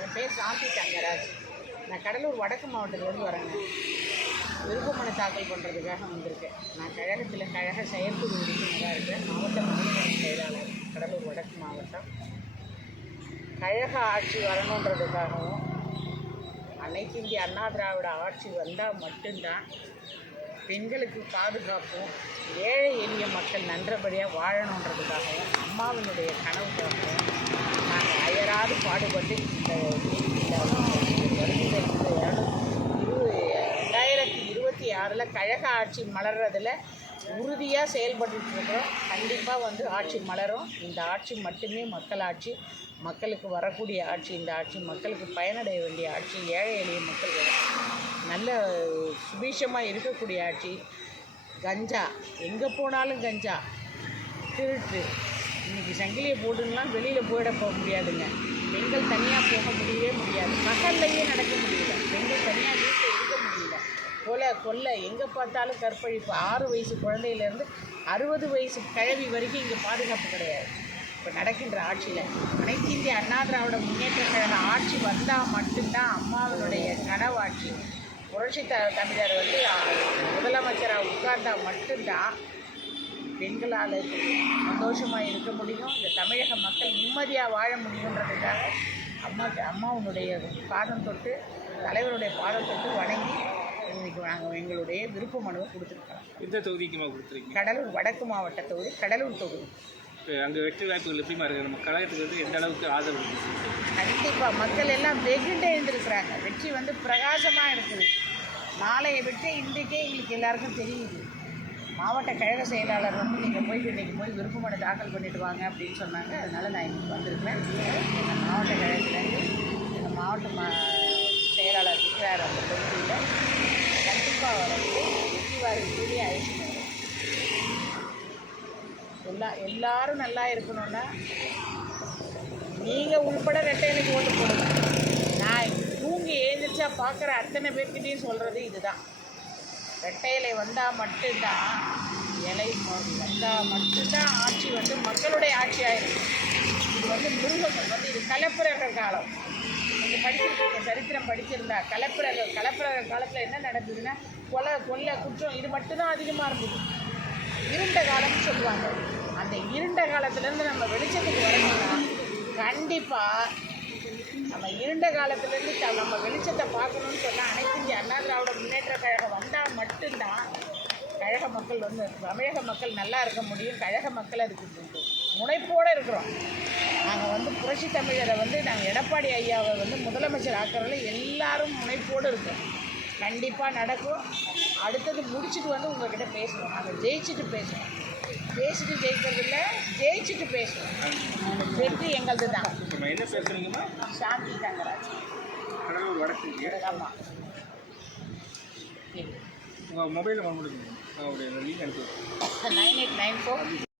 என் பேர் சாந்தி தங்கராஜ். நான் கடலூர் வடக்கு மாவட்டத்திலேருந்து வரேங்க. விருப்பமனு தாக்கல் பண்ணுறதுக்காக வந்திருக்கேன். நான் கழகத்தில் கழக செயற்குழு உறுப்பினராக இருக்கேன். மாவட்ட மகளிர் செயலாளர், கடலூர் வடக்கு மாவட்டம். கழக ஆட்சி வரணுன்றதுக்காகவும் அனைத்து இந்திய அண்ணா திராவிட ஆட்சி வந்தால் மட்டும்தான் பெண்களுக்கு பாதுகாப்பும் ஏழை எளிய மக்கள் நன்றபடியாக வாழணுன்றதுக்காகவும் அம்மாவினுடைய கனவுக்காகவும் நாங்கள் அயராது பாடுபட்டு இந்த 2026 கழக ஆட்சி மலர்றதில் உறுதியாக செயல்பட்டுருக்கிறோம். கண்டிப்பாக ஆட்சி மலரும். இந்த ஆட்சி மட்டுமே மக்களாட்சி, மக்களுக்கு வரக்கூடிய ஆட்சி. இந்த ஆட்சி மக்களுக்கு பயனடைய வேண்டிய ஆட்சி, ஏழை எளிய மக்கள் நல்ல சுபீஷமாக இருக்கக்கூடிய ஆட்சி. கஞ்சா எங்கே போனாலும் கஞ்சா திருட்டு. இன்றைக்கி சங்கிலியை போட்டுலாம் வெளியில் போக முடியாதுங்க. பெண்கள் தனியாக போக முடியவே முடியாது. பகல்லையே நடக்க முடியல. பெண்கள் தனியாக வீட்டில் இருக்க முடியல. கொலை எங்கே பார்த்தாலும் கற்பழிப்பு. 6 வயசு குழந்தையிலேருந்து 60 வயசு கிழவி வரைக்கும் இங்கே பாதுகாப்பு கிடையாது. இப்போ நடக்கின்ற ஆட்சியில் அனைத்து இந்திய அண்ணா திராவிட முன்னேற்ற கழக ஆட்சி வந்தால் மட்டும்தான் அம்மாவினுடைய கனவாட்சி. புரட்சி தமிழர் முதலமைச்சராக உட்கார்ந்தால் மட்டும்தான் பெண்களால் சந்தோஷமாக இருக்க முடியும். இந்த தமிழக மக்கள் நிம்மதியாக வாழ முடியுன்றதுக்காக அம்மாவுடைய பாதம் தொட்டு, தலைவருடைய பாதம் தொட்டு வணங்கி இன்றைக்கி நாங்கள் எங்களுடைய விருப்ப மனுவை கொடுத்துருக்கோம். எந்த தொகுதிக்குமா கொடுத்துருக்கீங்க? கடலூர் வடக்கு மாவட்ட தொகுதி, கடலூர் தொகுதி. அங்கே வெற்றி வாய்ப்புகள் எப்படிமா இருக்குது? நம்ம கழகத்துக்கு எந்த அளவுக்கு ஆதரவு இருக்குது? கண்டிப்பாக மக்கள் எல்லாம் வெகுண்டு எழுந்திருக்கிறாங்க. வெற்றி பிரகாசமாக இருக்குது. நாளைய வெற்றி இன்றைக்கே எங்களுக்கு எல்லாருக்கும் தெரியுது. மாவட்ட கழக செயலாளர் நீங்கள் இன்றைக்கி போய் விருப்ப மனு தாக்கல் பண்ணிட்டு வாங்க அப்படின்னு சொன்னாங்க. அதனால் நான் இன்றைக்கி வந்திருக்கிறேன். எங்கள் மாவட்ட கழகத்துலேருந்து எங்கள் மாவட்ட செயலாளர் இருக்கிறார். அந்த தொகுதியில் கண்டிப்பாக வெற்றி வாரி அழைச்சிட்டு எல்லாரும் நல்லா இருக்கணும்னா நீங்கள் உள்பட ரெட்டையனுக்கு ஓட்டு போடுங்க. நான் தூங்கி எழுந்திரிச்சா பார்க்குற அத்தனை பேர்கிட்டையும் சொல்கிறது இதுதான். ரெட்டையிலை வந்தால் மட்டும்தான், இலை வந்தால் மட்டும்தான் ஆட்சி மக்களுடைய ஆட்சியாக இருக்கும். இது மிருகங்கள் இது கலப்பிரகர் காலம். நீங்கள் படிச்சிருக்கீங்க, சரித்திரம் படிச்சிருந்தா கலப்பிரகர் காலத்தில் என்ன நடந்ததுன்னா கொலை குற்றம் இது மட்டும்தான் அதிகமாக இருந்தது. இருண்ட காலம்னு சொல்லுவாங்க. அந்த இருண்ட காலத்துலேருந்து நம்ம வெளிச்சத்துக்கு வரணும்னா கண்டிப்பாக நம்ம இருண்ட காலத்துலேருந்து நம்ம வெளிச்சத்தை பார்க்கணுன்னு சொன்னால் அனைத்து இந்திய அண்ணா திராவிட முன்னேற்ற கழகம் வந்தால் மட்டும்தான் கழக மக்கள் தமிழக மக்கள் நல்லா இருக்க முடியும். கழக மக்கள் அதுக்கு முனைப்போடு இருக்கிறோம். நாங்கள் புரட்சி தமிழரை நாங்கள் எடப்பாடி ஐயாவை முதலமைச்சர் ஆக்கிறதுல எல்லாரும் முனைப்போடு இருக்கோம். கண்டிப்பாக நடக்கும். அடுத்தது முடிச்சுட்டு உங்கள்கிட்ட பேசுவோம். நாங்கள் ஜெயிச்சுட்டு பேசுவோம். பேசிட்டு ஜெயிக்கிறதில்ல, ஜெயிச்சுட்டு பேசுவோம். வெற்றி எங்களது தான். என்ன பேசுறீங்கம்மா? சாந்தி தங்கராஜ், கடலூர் வடக்கு. ஆமாம். உங்கள் மொபைலில் வாங்க முடியுங்க? அவருடைய லிங்க் அனுப்புங்க. 9894